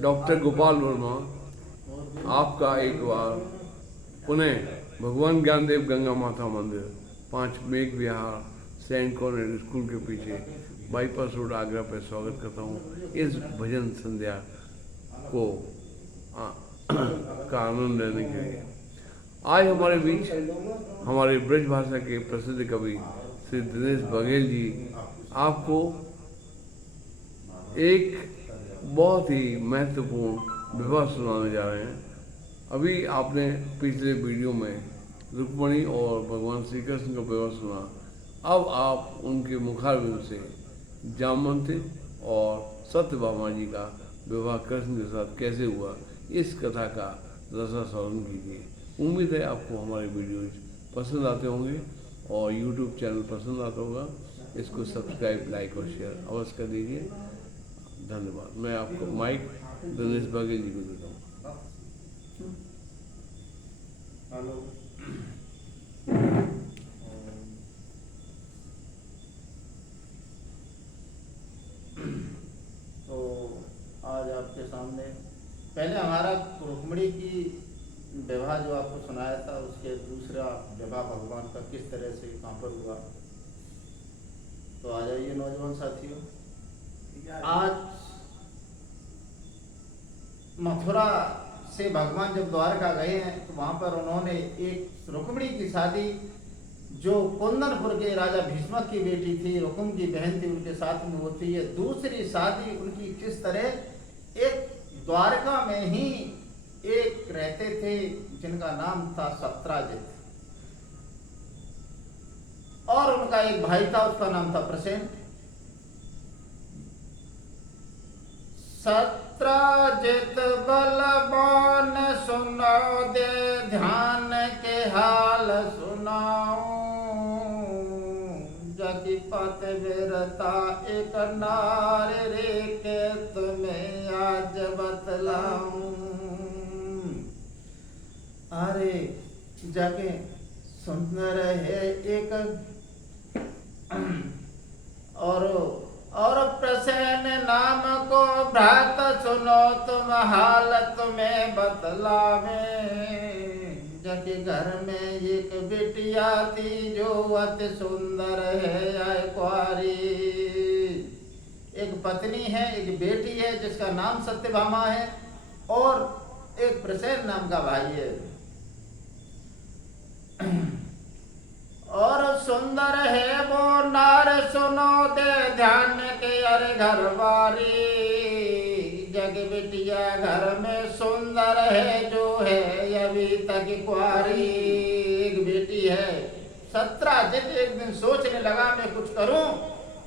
Doctor Gopal Verma आपका एक बार पुनः भगवान ज्ञानदेव गंगा माता मंदिर 5 मेघ विहार सेंट कॉन्वेंट स्कूल के पीछे बाईपास रोड आगरा पर स्वागत करता हूँ इस भजन संध्या को का आनंद लेने के लिए। आज हमारे बीच हमारे ब्रज भाषा के प्रसिद्ध कवि श्री दिनेश बघेल जी आपको एक बहुत ही महत्वपूर्ण विवाह सुनाने जा रहे हैं। अभी आपने पिछले वीडियो में रुक्मणी और भगवान श्री कृष्ण का विवाह सुना। अब आप उनके मुखारबिंद से जामवंती और सत्यभामा जी का विवाह कृष्ण के साथ कैसे हुआ, इस कथा का रसास्वादन कीजिए। उम्मीद है आपको हमारे वीडियोज पसंद आते होंगे और YouTube चैनल पसंद आता होगा। इसको सब्सक्राइब, लाइक और शेयर अवश्य कर दीजिए। धन्यवाद। मैं आपको माइक दिनेश बघेल जी को देता हूँ। हेलो, तो आज आपके सामने पहले हमारा रुक्मिणी की विवाह जो आपको सुनाया था, उसके दूसरा विवाह भगवान का किस तरह से कहाँ पर हुआ। तो आ जाइए नौजवान साथियों, आज मथुरा से भगवान जब द्वारका गए हैं तो वहाँ पर उन्होंने एक रुक्मिणी की शादी जो कुंदनपुर के राजा भीष्मक की बेटी थी, रुकुम की बहन थी, उनके साथ में होती है। दूसरी शादी उनकी किस तरह, एक द्वारका में ही एक रहते थे जिनका नाम था सत्राजित, और उनका एक भाई था, उसका नाम था प्रसेन। सत्राजित बलवान सुनो दे ध्यान के हाल सुनाऊं, जगी पत वीरता एक नारी रे के तुम्हें आज बतलाऊं। अरे जगे सुंदर है एक और प्रसेन नाम को भ्रात सुनो तुम हालत में बतलावे। जगे घर में एक बिटिया थी जो अति सुंदर है आय कुआरी। एक पत्नी है, एक बेटी है जिसका नाम सत्यभामा है, और एक प्रसेन नाम का भाई है। और सुंदर है वो नार सुनो दे ध्यान के अरे घरवारी। जग बिटिया घर में सुंदर है जो है अभी तक कुआरी। एक बेटी है सत्राजित, एक दिन सोचने लगा मैं कुछ करूं,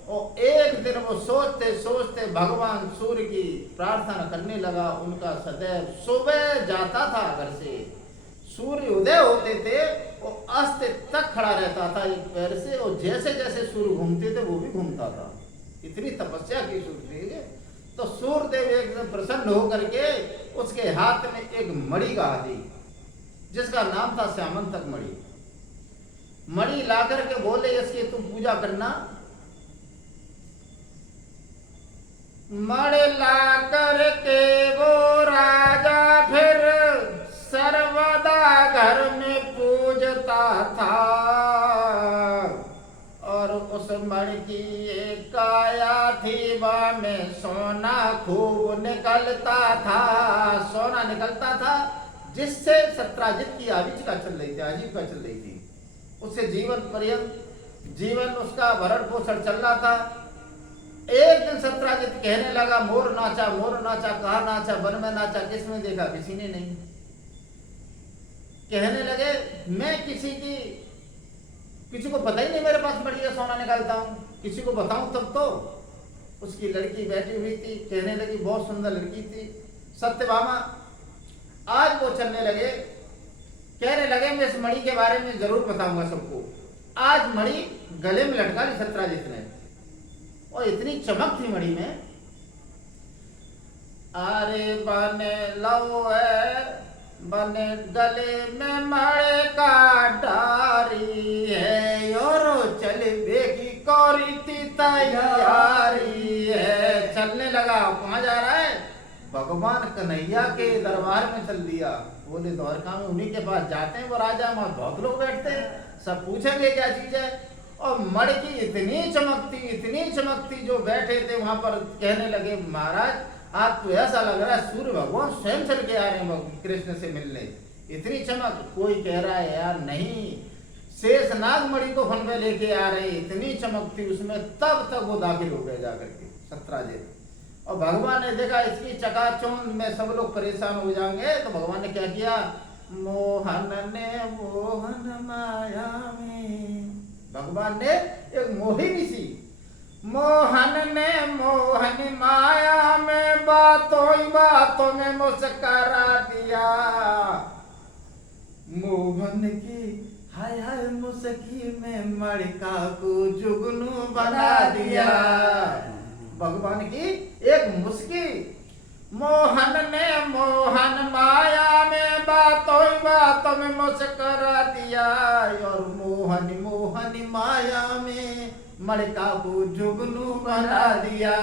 और एक दिन वो सोचते सोचते भगवान सूर्य की प्रार्थना करने लगा। उनका सदैव सुबह जाता था घर से, सूर्य उदय होते थे वो अस्त तक खड़ा रहता था एक पैर से, और जैसे जैसे सूर्य घूमते थे वो भी घूमता था। इतनी तपस्या की सूर्य देव। तो सूर्य देव एकदम प्रसन्न होकर के उसके हाथ में एक मणि का दी जिसका नाम था श्यामंतक मणि। मणि ला करके बोले इसकी तुम पूजा करना। मणि ला करके वो राजा फिर सर्वदा घर में पूजता था, और उस मणि की एक काया थी वह में सोना खूब निकलता था। सोना निकलता था जिससे सत्राजित की आजीविका चल रही थी। उससे जीवन पर्यंत जीवन उसका भरण पोषण चल रहा था। एक दिन सत्राजित कहने लगा मोर नाचा, कहाँ नाचा, वन में नाचा, किसने देखा, किसी ने नहीं। कहने लगे मैं किसी को पता ही नहीं मेरे पास मणि का सोना निकालता हूं, किसी को बताऊं तब तो। उसकी लड़की बैठी हुई थी, कहने लगी, बहुत सुंदर लड़की थी सत्यभामा। आज वो चलने लगे, कहने लगे मैं इस मणि के बारे में जरूर बताऊंगा सबको। आज मणि गले में लटका ली सत्राजित ने, और इतनी चमक थी मणि में। अरे बने लो है, बने गले में मणि का डारी है, और चले बेगी कौरी थी तैयारी है। चलने लगा, कहाँ जा रहा है, भगवान कन्हैया के दरबार में चल दिया। बोले द्वारका में उन्हीं के पास जाते हैं वो राजा, वहां बहुत लोग बैठते हैं, सब पूछेंगे क्या चीज है। और मड़की इतनी चमकती जो बैठे थे वहां पर कहने लगे महाराज आज तो ऐसा लग रहा है सूर्य भगवान स्वयं चल के आ रहे हैं कृष्ण से मिलने, इतनी चमक। कोई कह रहा है यार नहीं, शेषनाग मणि को फन में लेके आ रहे, इतनी चमक थी उसमें। तब तक वो दाखिल हो गए जाकर के सत्राजित। और भगवान ने देखा इसकी चकाचौंध में सब लोग परेशान हो जाएंगे, तो भगवान ने क्या किया, मोहन ने मोहन माया में, भगवान ने एक मोहिनी सी, मोहन ने मोहन माया में बातों में मुस्करा दिया, मोहन की हाय हाय मुस्की में मड़का को जुगनू बना दिया। भगवान की एक मुस्की, मोहन ने मोहन माया में बातों में मुस्करा दिया, और मोहन माया में मड़का को जुगनू बना दिया।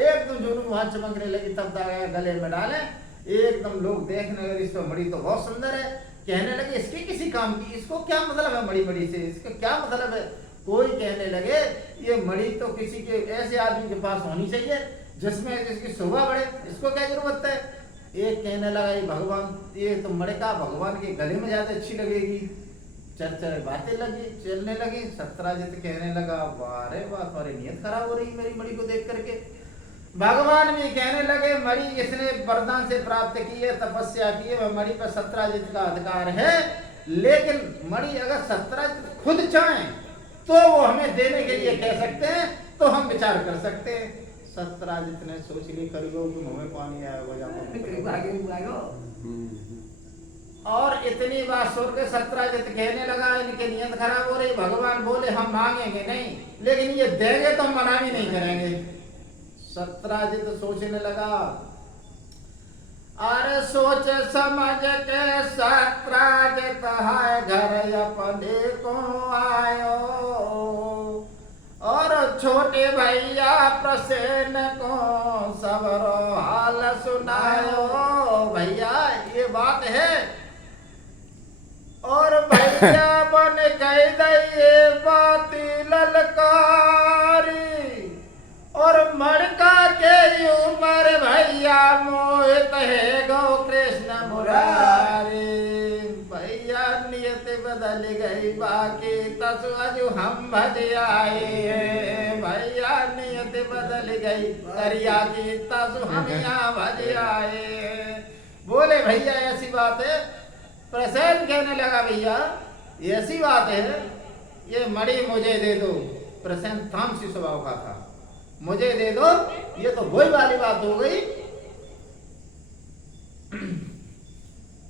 एकदम जुगनू वहां चमकने लगी, तब तक गले में डाले, एकदम लोग देखने लगे इस पर मणि तो बहुत सुंदर है, कहने लगे इसके किसी काम की, इसको क्या मतलब है मणि से, इसका क्या मतलब है। कोई कहने लगे ये मणि तो किसी के ऐसे आदमी के पास होनी चाहिए जिसमें जिसकी शोभा बढ़े, इसको क्या जरूरत है। एक कहने लगा ये भगवान, ये तो मड़का भगवान के गले में ज्यादा अच्छी लगेगी। चर्चा बातें लगी चलने लगी। सत्राजित कहने लगा वाह रे वाह, तुम्हारी नियत खराब हो रही मेरी मणि को देख करके। भगवान भी कहने लगे मणि इसने वरदान से प्राप्त की है, तपस्या की है, वह मणि पर सत्राजित का अधिकार है, लेकिन मणि अगर सत्राजित खुद चाहे तो वो हमें देने के लिए कह सकते हैं, तो हम विचार कर सकते हैं। सत्राजित ने सोच ली करियो कि मुंह में पानी आएगा, और इतनी बात सुन के सत्राजित कहने लगा इनकी नियत खराब हो रही। भगवान बोले हम मांगेंगे नहीं, लेकिन ये देंगे तो हम मना भी नहीं करेंगे। सत्राजित सोचने लगा, अरे सोच समझ के सत्राजित है घर अपने को आयो, और छोटे भैया प्रसेन को सबरो हाल सुनायो। भैया ये बात है, और भैया बन गई ये बाती ललकारी, और मड़का के उमर भैया मोहित है गौ कृष्ण मुरारी। भैया नियत बदल गई बाकी तसु अजु हम भज आए हैं, भैया नियत बदल गई करिया की तसु हम यहाँ भज आए हैं। बोले भैया ऐसी बात है। प्रसेन कहने लगा भैया ऐसी बात है, ये मणि मुझे दे दो। प्रसेन तामसी स्वभाव का था, मुझे दे दो, ये तो वही वाली बात हो गई।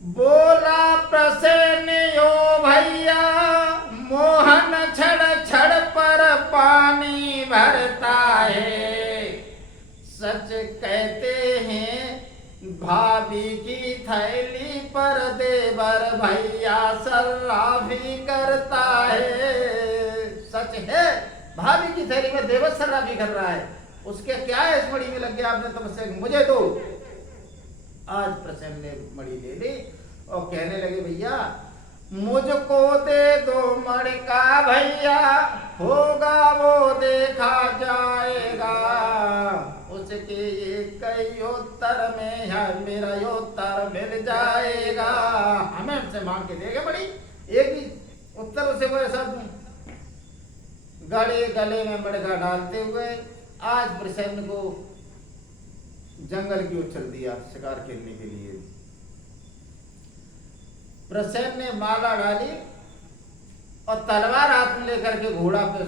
बोला प्रसेन यो भैया मोहन छड़ छड़ पर पानी भरता है, सच कहते हैं भाभी की थैली पर देवर भैया सर्राफी करता है। सच है, भाभी की थैली में देवर सर्राफी कर रहा है, उसके क्या है इस मणि में लग गया आपने तपस्या, मुझे दो। आज प्रसेन ने मणि ले ली और कहने लगे भैया मुझको दे दो मणि का भैया, होगा वो देखा जाएगा। उसके कई उत्तर में है मेरा उत्तर मिल जाएगा। हमें हमसे मांग के देगा मणि, एक ही उत्तर उसे वो ऐसा गले में मड़का डालते हुए आज प्रसेन को जंगल की ओर चल दिया शिकार खेलने के लिए। प्रसेन ने माला डाली और तलवार हाथ में लेकर के घोड़ा पे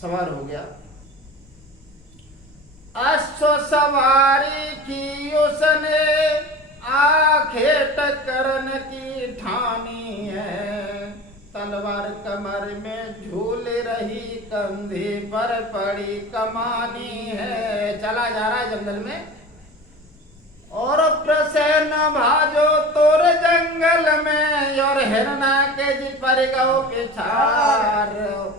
सवार हो गया। अश्व सवारी की उसने आखेट करन की ठानी है, तलवार कमर में झूल रही कंधे पर पड़ी कमानी है। चला जा रहा है जंगल में, और प्रसेन भाजो तोर जंगल में, और हिरना के जी पर गौ के छार,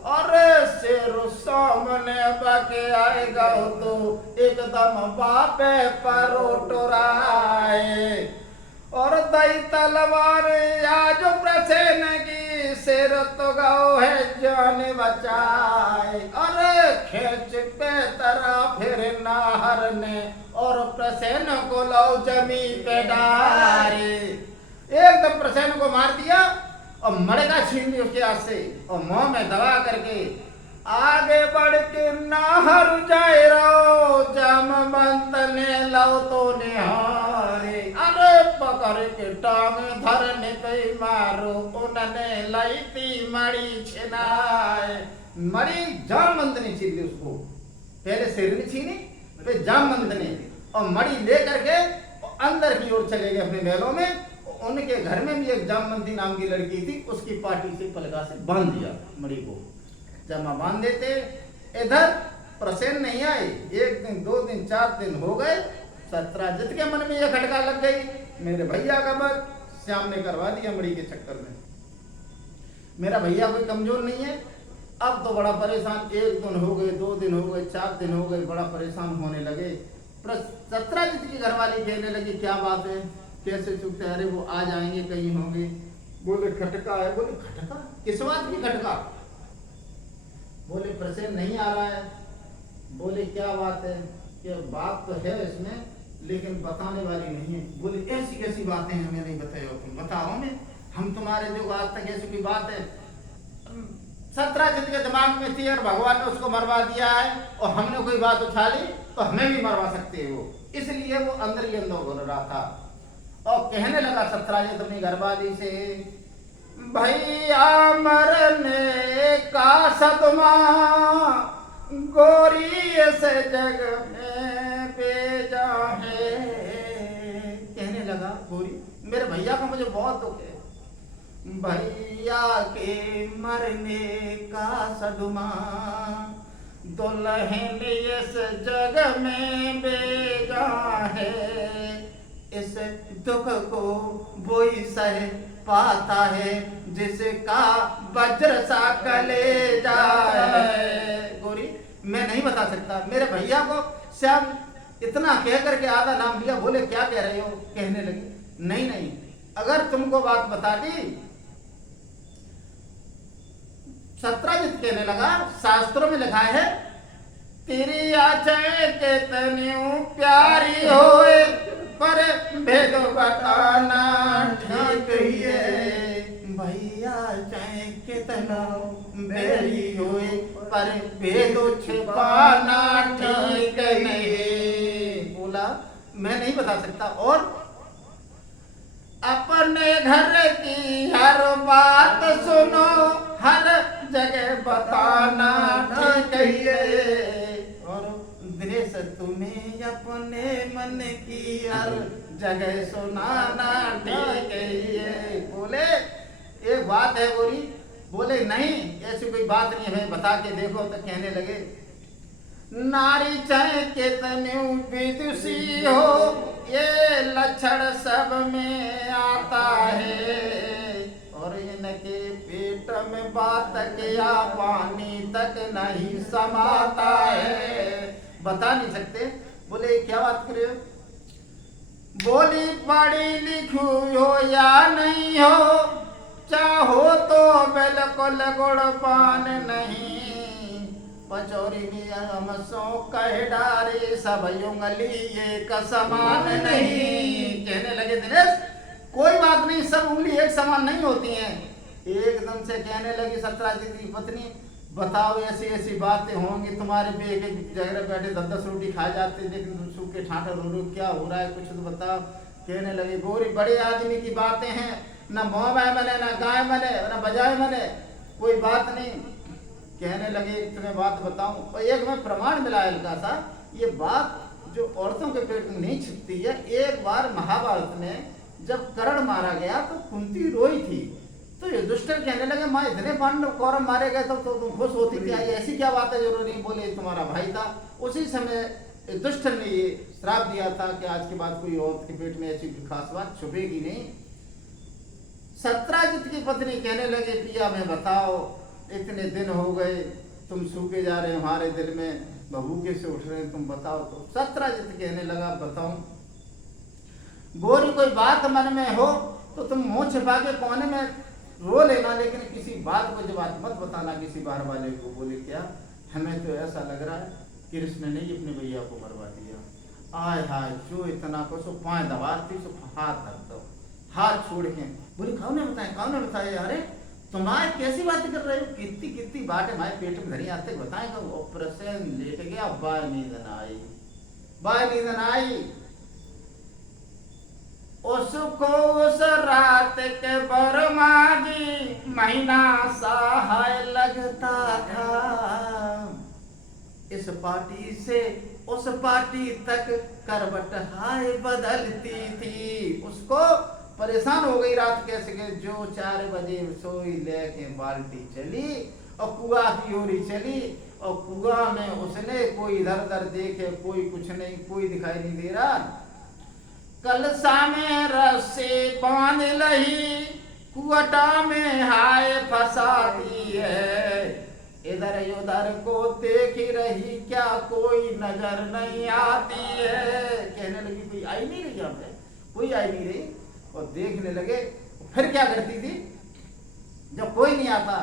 और शेर सामने बके आएगा तो एकदम बापे पर टोरा। तलवार आज प्रसेन की सिर तो गौ है जान बचाए। अरे खेच पे तरा फिर नाहर ने और प्रसेन को लो जमी पे डारे। एकदम प्रसेन को मार दिया और मड़का छीन ली उसके हाथ से और मुंह में दबा करके आगे बढ़ के नाहर जाए रो जामवंत ने लो तो निहारे। अरे पकड़ के टांग धरने पे मारो उन्होंने लाई थी मड़ी छिनाए। मड़ी जामवंत ने छीन ली उसको, पहले सिर ने छीनी फिर जामवंत ने, और मड़ी ले करके अंदर की ओर चले गए अपने महलों में। उनके घर में भी एक जामवंती नाम की लड़की थी, उसकी पार्टी से पलका से बांध दिया मड़ी को। जब बांध देते इधर प्रसेन नहीं आई, एक दिन 2 दिन 4 दिन हो गए। सत्राजित के मन में यह खटका लग गई, मेरे भैया का बस श्याम ने करवा दिया मड़ी के चक्कर में। मेरा भैया कोई कमजोर नहीं है, अब तो बड़ा परेशान। 1 दिन हो गए, 2 दिन हो गए, 4 दिन हो गए, बड़ा परेशान होने लगे। सत्राजित की घरवाली कहने लगी क्या बात है, कैसे चुपते? अरे वो आ जाएंगे, कहीं होंगे। बोले खटका है। बोले खटका किस बात की खटका? बोले प्रसेन नहीं आ रहा है। बोले क्या बात है? कि बात तो है इसमें लेकिन बताने वाली नहीं है। बोले ऐसी कैसी बातें हमें नहीं बताए हो तुम, बताओ हमें, हम तुम्हारे जो आज तक ऐसी कोई बात है। सत्राजित के दिमाग में थी और भगवान ने उसको मरवा दिया है, और हमने कोई बात उछा ली तो हमें भी मरवा सकते हो, इसलिए वो अंदर ही अंदर बोल रहा था। और कहने लगा सत्राजित अपनी घरवाली से, भैया मरने का सदमा गोरी से जग में भेजा है। कहने लगा गोरी मेरे भैया का मुझे बहुत दुख है, भैया के मरने का सदमा दुल्हन इस जग में भेजा है। इस दुख को वही सह पाता है जिसका वज्र सा कलेजा है। गोरी मैं नहीं बता सकता, मेरे भैया को श्याम इतना कह करके आधा नाम लिया। बोले क्या कह रहे हो? कहने लगी नहीं नहीं, अगर तुमको बात बता दी। सत्राजित कहने लगा शास्त्रों में लिखा है, तेरी आँखें कितनी प्यारी होए पर भेद बताना ठीक है। भैया चाहे कितना बेरी होए पर भेद छिपाना ठीक नहीं। बोला मैं नहीं बता सकता, और अपने घर की हर बात सुनो, हर जगह बताना ठीक है। और दिनेश तुम्हें अपने मन की हर जगह सुनाना ठीक है। बोले एक बात है गोरी। बोले नहीं ऐसी कोई बात नहीं है, बता के देखो। तो कहने लगे नारी चाहे कितनी विदुषी हो, ये लक्षण सब में आता है। और इनके पेट में बात या पानी तक नहीं समाता है, बता नहीं सकते। बोले क्या बात कर रहे हो? बोली पढ़ी लिखू हो या नहीं हो, चाहो तो बिल्कुल गुणवान नहीं। पचौरी हम सो कह डारे सब उंगली एक समान नहीं। कहने लगे दिनेश कोई बात नहीं, सब उंगली एक समान नहीं होती हैं। एकदम से कहने लगी सत्राजित की पत्नी, बताओ ऐसी ऐसी बातें होंगी तुम्हारे पे, एक एक जगह बैठे 10-10 रोटी खा जाते, लेकिन तुम सूखे ठाठा रो क्या हो रहा है, कुछ तो बताओ। कहने लगे गोरी बड़े आदमी की बातें हैं, न मोह मने न गाय मने न बजाय मने, कोई बात नहीं। कहने लगे तुम्हें बात बताऊं, और एक मैं प्रमाण मिला हल्का सा, ये बात जो औरतों के पेट में नहीं छिपती है। एक बार महाभारत में जब कर्ण मारा गया तो कुंती रोई थी, तो युधिष्ठिर कहने लगे माँ इतने पांडव कौरव मारे गए तो तुम खुश होती थी, ऐसी क्या बात है जरूरी? बोले तुम्हारा भाई था। उसी समय युधिष्ठिर ने ये श्राप दिया था कि आज के बाद कोई औरत के पेट में ऐसी खास बात छुपेगी नहीं। सत्राजित की पत्नी कहने लगे पिया मैं बताओ, इतने दिन हो गए तुम सूखे जा रहे हो, हमारे दिल में भभूके से उठ रहे, तुम बताओ। तो सत्राजित कहने लगा बताऊं। गोरी कोई बात मन में हो तो तुम मुंह छिपा के कोने में रो लेना, लेकिन किसी बात को जब मत बताना किसी बाहर वाले को। बोले क्या, हमें तो ऐसा लग रहा है कृष्ण ने ही अपने भैया को मरवा दिया। आय हाय, जो इतना को सो पाए दबाती सो हाथ धर दो, हाथ छोड़ के बोले कौन ने बताया, कौन ने बताया। अरे तुम्हारे कैसी बातें कर रहे हो, कितनी कितनी बात हमारे पेट में धरी आते बताए। ऑपरेशन लेट गया, बाय नींद न आई, बाय नींद न आई। उसको उस रात के बरमागी महीना सहाय लगता था। इस पार्टी से उस पार्टी तक करवट हाय बदलती थी। उसको परेशान हो गई रात कैसे के, जो 4 बजे सोई लेके बाल्टी चली और कुआ की ओर चली, और कुआ में उसने कोई इधर उधर देखे, कोई कुछ नहीं, कोई दिखाई नहीं दे रहा। कलसा में रस्सी बांध लही, कुआटा में हाय फंसाती है। इधर उधर को देख ही रही, क्या कोई नजर नहीं आती है। कहने लगी कोई आई नहीं रही, यहाँ पे कोई आई नहीं रही। और देखने लगे, फिर क्या करती थी जब कोई नहीं आता,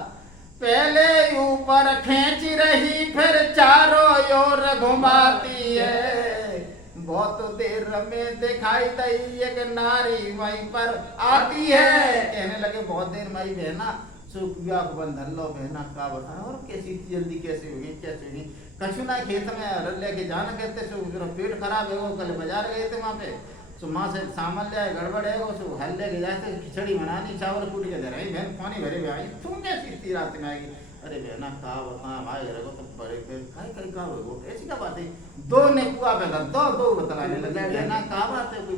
पहले ऊपर खींच रही, फिर चारों ओर घुमाती है। बहुत देर में दिखाई दई एक नारी वहीं पर आती है। कहने लगे बहुत देर में आई बहना, सुखिया को बंधन लो बहना, का बता और कैसी जल्दी कैसे होगी, कैसे होगी। कछु ना खेत में लेके जाना कहते, सो पेट खराब है, वो कल बाजार गए थे वहाँ पे, सो माँ से सामान ले आए, गड़बड़ है वो, सो हल लेके जाते, खिचड़ी बनानी, चावल कूट के दे रही, बहन पानी भरे में आई, तुम कैसी इतनी रात में आएगी। अरे बहना का बता भाई रखो तो बड़े खाई कहीं का हो, ऐसी क्या बात है। दो ने कुआ पे दो बतलाने लगे, बहना का बात है, कोई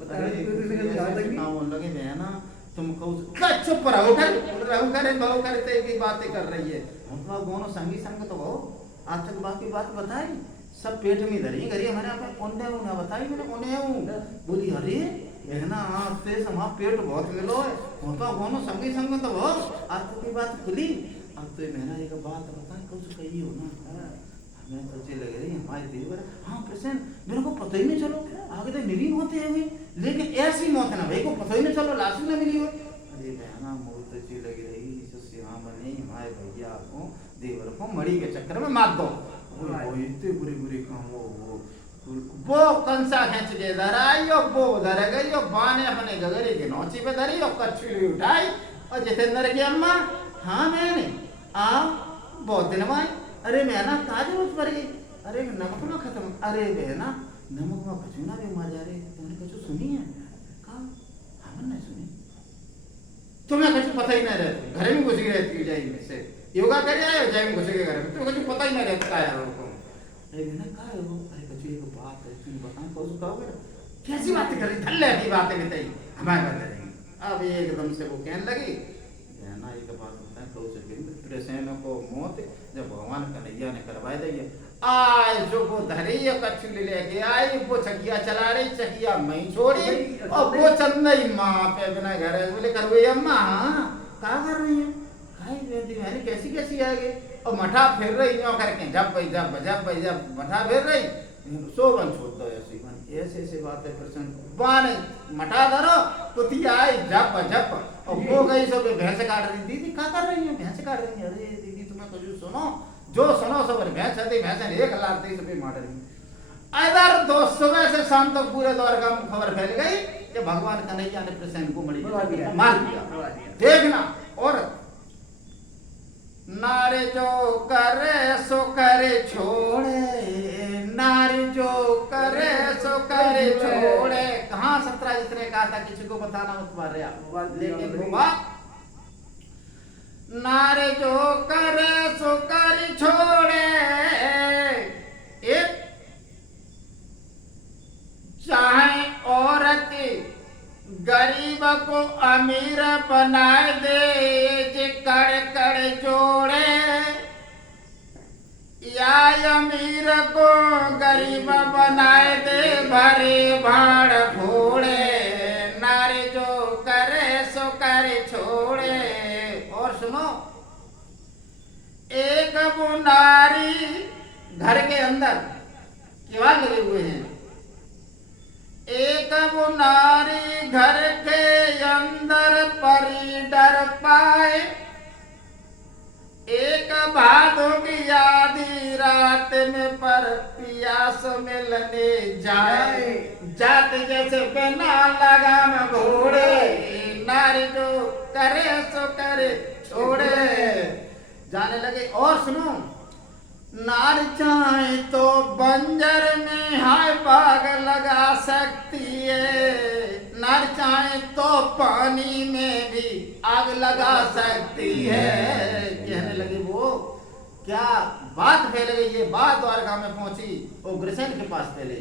बता लगे बहना तुम चुप रहो कर की बातें कर रही है। दोनों संगी संग तो हो, आज तक बाकी बात बताई, सब पेट में धरी घरी हमारे कोने ना बताई, मैंने कोने हूँ। बोली अरे बहना आज से समा पेट बहुत मिलो है, तो दोनों संगी संग तो हो, आज तक की बात खुली। अब तो मेरा एक बात बता, कुछ कही हो ना, हमें तो अच्छी लग रही हमारी देवर। हाँ प्रसन्न, मेरे को पता ही नहीं चलो, आगे तो मिली होते हैं, लेकिन ऐसी मौत ना भाई को पता ही नहीं चलो, लाश ना मिली हो। अरे बहना मोर तो अच्छी लग रही, सिया बने हमारे भैया को देवर को मड़ी के चक्कर में मार दो। इतने बुरे बुरे काम वो कंसा खींच के धर आई, और वो धर गई, और बाने अपने गगरे के नौची पे धरी, और कछुली उठाई, और जितेंद्र की अम्मा हाँ मैंने आओ बहुत दिन में। अरे बहना कहा जरूरत पड़ गई, अरे नमक ना खत्म, अरे बहना नमक में कचूना भी मर जा रहे, तुमने कचू सुनी है? कहा हमने नहीं सुनी, तुम्हें कचू पता ही नहीं रहती, घर में घुस गई रहती जाई में से, योगा कर आए जाई में घुस गए घर में, तुम्हें कचू पता ही नहीं रहता है लोगों को। अरे बहना कहा है वो, अरे कचू एक बात है तुम बताओ, कौन कहोगे कैसी बातें कर रही, धल्ले की बातें बताई हमारे बता देंगे। अब एकदम से वो कहने लगी, बहना एक बात प्रसन्न को मौत जब भगवान कन्हैया ने करवा दी, आज जो वो धरी कछुली लेके आई, वो चकिया चला रही, चकिया मैं छोड़ी, और वो चल रही माँ पे बिना घर। बोले कर वही अम्मा हाँ क्या कर रही है, खाई कैसी कैसी आएगी, और मठा फिर रही यूँ करके, जब मठा फिर रही, शोभन छोड़ दो ऐसी ऐसे ऐसे बातें प्रसन्न बान मठा धरो, कुतिया आई जप, और वो गई सब भैंस काट रही। दीदी क्या कर रही है, भैंस काट रही है। अरे दीदी तुम्हें कुछ सुनो, जो सुनो सब भैंस आती, भैंस एक लाख दी सब मार रही। इधर दो सुबह से शाम तक पूरे दौर का खबर फैल गई कि भगवान कन्हैया ने प्रसन्न को मरी मार दिया। देखना और नारे जो करे सो करे छोड़े, नारी जो करे सो करे छोड़े। कहाँ 17 जितने कहा था किसी को बताना मत मार रहा, लेकिन हुआ नारे जो करे सो कर छोड़े। एक चाहे औरत गरीब को अमीर बनाए दे, जे कड़ कड़ जोड़े, या अमीर को गरीब बनाए दे, भरे भाड़ फोड़े। नारी जो करे सो करे छोड़े। और सुनो, एक वो नारी घर के अंदर किवाड़ लगे हुए हैं, एक वो नारी घर के अंदर भादों की आधी रात में पर पियास मिलने जाए, जात जैसे बिना लगाम घोड़े, नारी जो करे सो करे छोड़े। जाने लगे और सुनो, नार चाहे तो बंजर में हाय बाग लगा सकती है, नार चाहे तो पानी में भी आग लगा सकती है। कहने लगी वो क्या बात फैल गई, ये बात द्वारका में पहुंची और ग्रसन के पास फैले।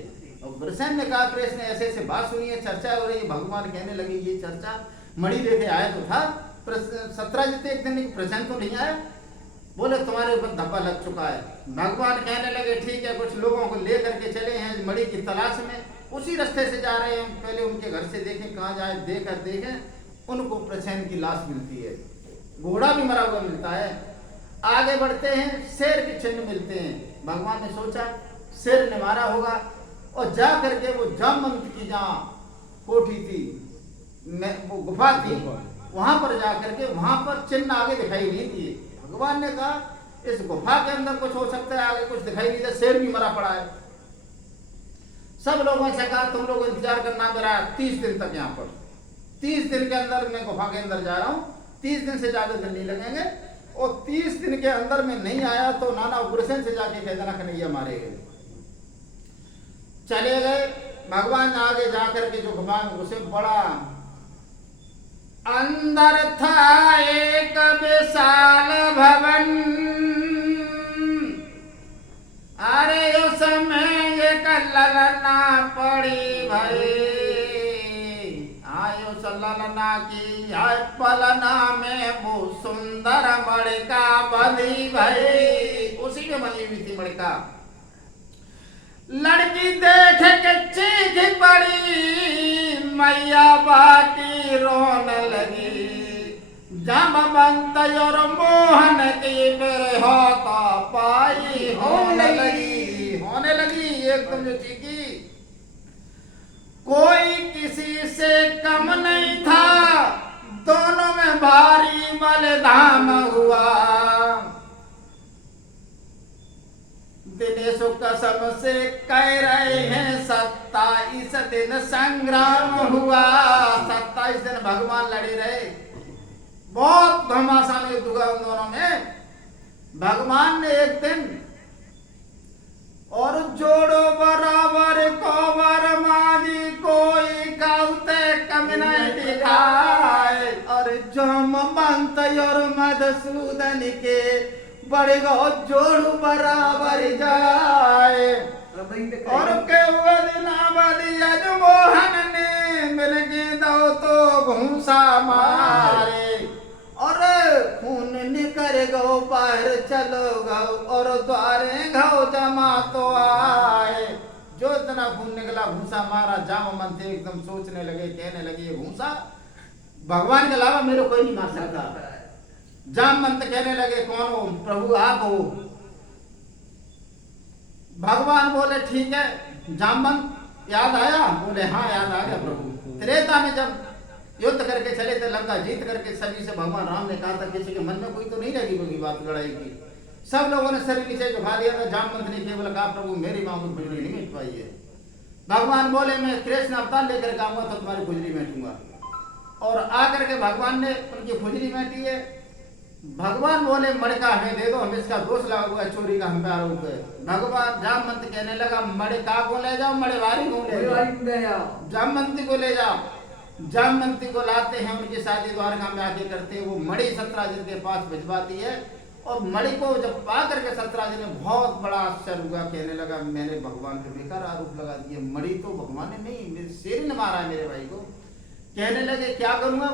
और ग्रसन ने कहा कृष्ण ने ऐसे ऐसे बात सुनी है, चर्चा हो रही है। भगवान कहने लगे ये चर्चा मणि लेके आया तो था, सत्राजित एक दिन प्रसन्न तो नहीं आया, बोले तुम्हारे ऊपर धब्बा लग चुका है। भगवान कहने लगे ठीक है, कुछ लोगों को लेकर के चले हैं मणि की तलाश में, उसी रास्ते से जा रहे हैं, पहले उनके घर से देखें कहाँ जाए, देखें उनको प्रसन्न की लाश मिलती है, घोड़ा भी मरा हुआ मिलता है। आगे बढ़ते हैं, शेर के चिन्ह मिलते हैं। भगवान ने सोचा शेर ने मारा होगा, और जा करके वो जामवंत की जहाँ कोठी थी, वो गुफा थी, वहां पर जा करके वहां पर चिन्ह आगे दिखाई नहीं दिए। भगवान ने कहा इस गुफा के अंदर कुछ हो सकता है, आगे कुछ दिखाई नहीं दे, शेर भी मरा पड़ा है। सब लोगों से कहा तुम लोग इंतजार करना मेरा 30 दिन तक, यहाँ पर 30 दिन के अंदर मैं गुफा के अंदर जा रहा हूँ, 30 दिन से ज्यादा दिन नहीं लगेंगे, और 30 दिन के अंदर में नहीं आया तो नाना उग्रसेन से जाके कह देना कन्हैया मारे गए। चले गए भगवान, आगे जाकर के जो गुफा में घुसे, बड़ा अंदर था एक विशाल भवन, अरे उसमें एक ललना पड़ी भाई, आयो ललना की आय पलना में वो सुंदर मड़का बंधी भाई, उसी में बंधी हुई थी मड़का। लड़की देख के चीख पड़ी, मैया बाकी रोने लगी, जामवंत और मोहन की मेरे हाथा पाई होने लगी एकदम जो चीखी। कोई किसी से कम नहीं था, दोनों में भारी बलिदान हुआ, दिनेश कसम से कह रहे हैं 27 दिन संग्राम हुआ। 27 दिन भगवान लड़े रहे, बहुत घमासान युद्ध हुआ उन दोनों में। भगवान ने एक दिन और जोड़ो बराबर कोवर माजी, कोई काउते कम नहीं दिखाए, और जामवंत और मधुसूदन के बड़े गो जोड़ू बराबर जाए। और के मोहन ने मिल के दो तो घूसा मारे, और खून निकर गो बाहर चलो गो, और द्वारे घाव जमा तो आए। जो इतना खून निकला घूसा मारा, जामवंत एकदम सोचने लगे, कहने लगे ये घूसा भगवान के अलावा मेरे कोई नहीं मार सकता। जामवंत कहने लगे कौन हो प्रभु, आप हो। भगवान बोले ठीक है। जामवंत याद आया, बोले हाँ याद आ गया प्रभु। त्रेता में जब युद्ध करके चले थे, लंका जीत करके सभी से भगवान राम ने कहा था किसी के मन में कोई तो नहीं लगी होगी बात लड़ाई की, सब लोगों ने शरीर नीचे झुका लिया था। जामवंत ने केवल कहा प्रभु मेरी मां को खुजली नहीं मिट पाई है। भगवान बोले मैं कृष्ण अवतार लेकर के आऊंगा तो तुम्हारी खुजली मिटूंगा, और आकर के भगवान ने उनकी खुजली मिटी है। भगवान बोले मड़का हमें दे दो, हम इसका दोष लगा हुआ है, चोरी का हम पे आरोप है। भगवान जामवंत कहने लगा मड़का को ले जाओ, मड़ेवारी को ले जाओ, जामवंती को ले जाओ। जामवंती को लाते हैं, उनकी शादी द्वारका में आके करते हैं। वो मणि सत्राजित के पास भिजवाती है, और मणि को जब पा करके सत्राजित ने बहुत बड़ा आश्चर्य हुआ, कहने लगा मैंने भगवान पे बेकार आरोप लगा दिए, मणि तो भगवान ने नहीं, मेरे शेर ने मारा है मेरे भाई को। कहने लगे क्या करूंगा,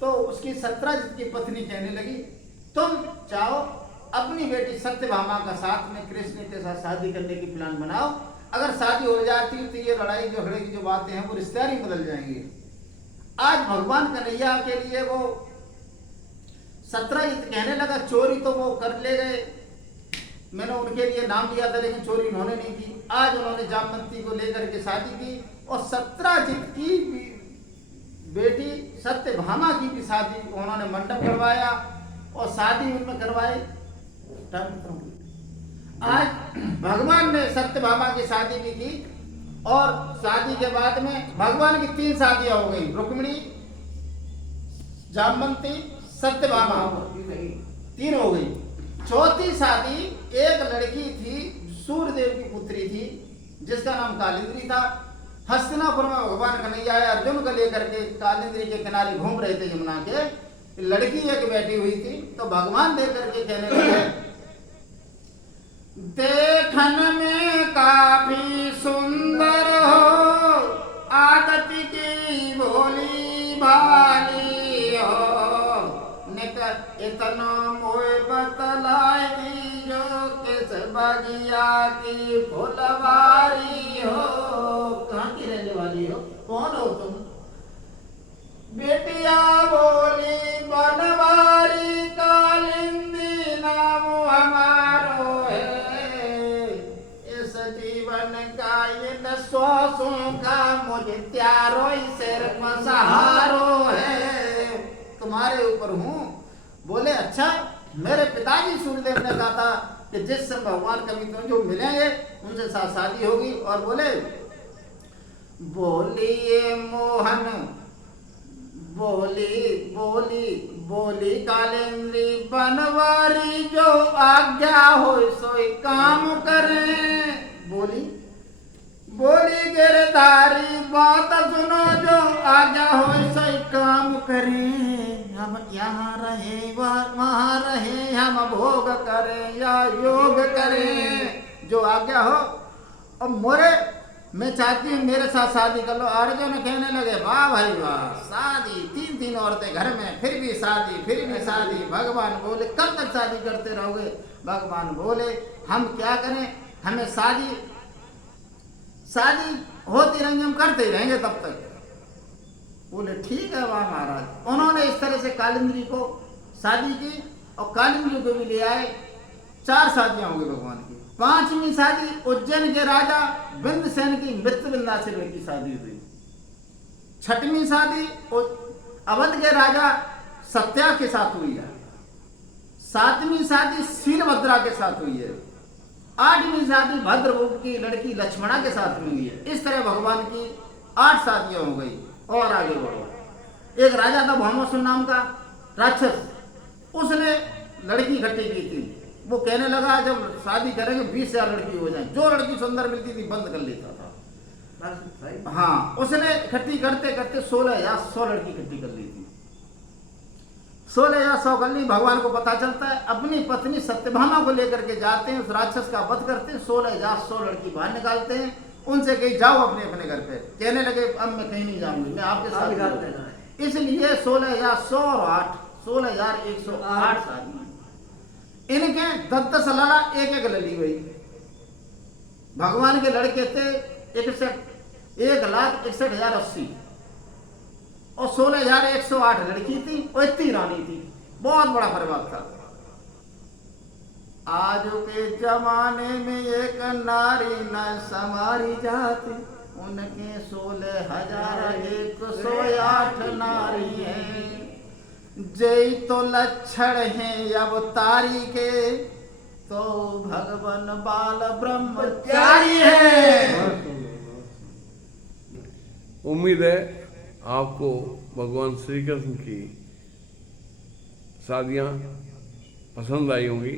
तो उसकी सत्राजित की पत्नी कहने लगी तुम चाहो अपनी बेटी सत्यभामा का साथ में कृष्ण के साथ शादी करने की प्लान बनाओ, अगर शादी हो जाती तो ये लड़ाई झगड़े की जो बातें हैं वो रिश्तेदारी बदल जाएंगी। आज भगवान कन्हैया के लिए वो सत्राजित कहने लगा चोरी तो वो कर ले गए, मैंने उनके लिए नाम लिया था लेकिन चोरी उन्होंने नहीं की। आज उन्होंने जामवंती को लेकर के शादी की, और सत्राजित की बेटी सत्यभामा की भी शादी उन्होंने मंडप करवाया और शादी उनमें करवाई। आज भगवान ने सत्यभामा की शादी भी की और शादी के बाद में भगवान की 3 शादियां हो गई, रुक्मिणी, जामवंती, सत्यभामा, 3 हो गई। चौथी शादी एक लड़की थी, सूर्यदेव की पुत्री थी, जिसका नाम कालिंदी था। हस्तिनापुर में भगवान कन्हैया अर्जुन को लेकर के कालिंदी के किनारे घूम रहे थे यमुना के। लड़की एक बैठी हुई थी, तो भगवान देख करके कहने लगे, देखन में काफी सुंदर हो, आदत की भोली भाली हो, निकट इतना मोए बतलाई जो किस बगिया की फुलवारी हो। कहाँ की रहने वाली हो, कौन हो तुम? बेटिया बोली बनवारी, कालिंदी नाम हमारो है, इस जीवन का इन श्वासों का मुझे त्यारो सिर्फ सहारो है, तुम्हारे ऊपर हूँ। बोले अच्छा, मेरे पिताजी सूर्यदेव ने कहा था कि जिस समय भगवान कभी तुम जो मिलेंगे उनसे साथ शादी होगी। और बोले, बोलिए मोहन, बोली बोली बोली कालिंदी बनवारी, जो आज्ञा हो सोई काम करें। बोली बोली गिरधारी, बात सुनो, जो आज्ञा हो सोई काम करें। हम यहाँ रहे वहाँ रहे, हम भोग करें या योग करें, जो आज्ञा हो। और मोरे मैं चाहती हूँ मेरे साथ शादी कर लो। अर्जुन कहने लगे, वाह भाई वाह, शादी, 3 औरतें घर में, फिर भी शादी, फिर भी शादी। भगवान बोले, कब तक शादी करते रहोगे? भगवान बोले, हम क्या करें, हमें शादी होती रहेंगे, हम करते ही रहेंगे तब तक। बोले ठीक है वाह महाराज। उन्होंने इस तरह से कालिंदी को शादी की और कालिंदी को भी ले आए। 4 शादियां हो गई भगवान की। 5वीं शादी उज्जैन के राजा बिंदसेन की मित्र विंध्याचल की शादी हुई। 6वीं शादी अवध के राजा सत्या के साथ हुई है। 7वीं शादी शीलभद्रा के साथ हुई है। 8वीं शादी भद्रभूप की लड़की लक्ष्मणा के साथ हुई है। इस तरह भगवान की 8 शादियां हो गई। और आगे बढ़ो। एक राजा था भौमासुर नाम का राक्षस, उसने लड़की इकट्ठी की थी। वो कहने लगा जब शादी करेंगे 20,000 लड़की हो जाए। जो लड़की सुंदर मिलती थी बंद कर लेता था। हाँ, उसने इकट्ठी करते करते 16,100 लड़की इकट्ठी कर ली थी। 16,100 कर ली। भगवान को पता चलता है, अपनी पत्नी सत्यभामा को लेकर के जाते हैं, उस राक्षस का वध करते हैं, 16,100 लड़की बाहर निकालते हैं। उनसे कहीं जाओ अपने अपने घर पे। कहने लगे अब मैं कहीं नहीं जाऊंगी, मैं आपके साथ। इसलिए 16,100 और 8, 16,108 शादी। इनके 10 लड़ा, एक लली हुई। भगवान के लड़के थे 1,61,080 और 16,108 लड़की थी और इतनी रानी थी। बहुत बड़ा फर्क था। आज के जमाने में एक नारी न समारी जाती, उनके 16,108 नारी हैं। जय तो लक्षण हैं अवतारी के, तो भगवान बाल ब्रह्मचारी है। उम्मीद है आपको भगवान श्री कृष्ण की शादियाँ पसंद आई होंगी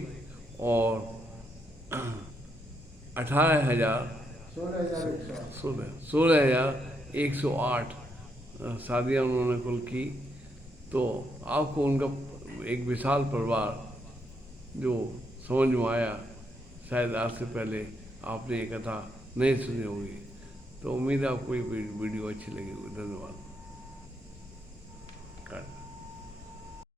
और 16,108 शादियाँ उन्होंने कुल की। तो आपको उनका एक विशाल परिवार जो समझ में आया, शायद आज से पहले आपने ये कथा नहीं सुनी होगी। तो उम्मीद है आपको ये वीडियो अच्छी लगी होगी। धन्यवाद।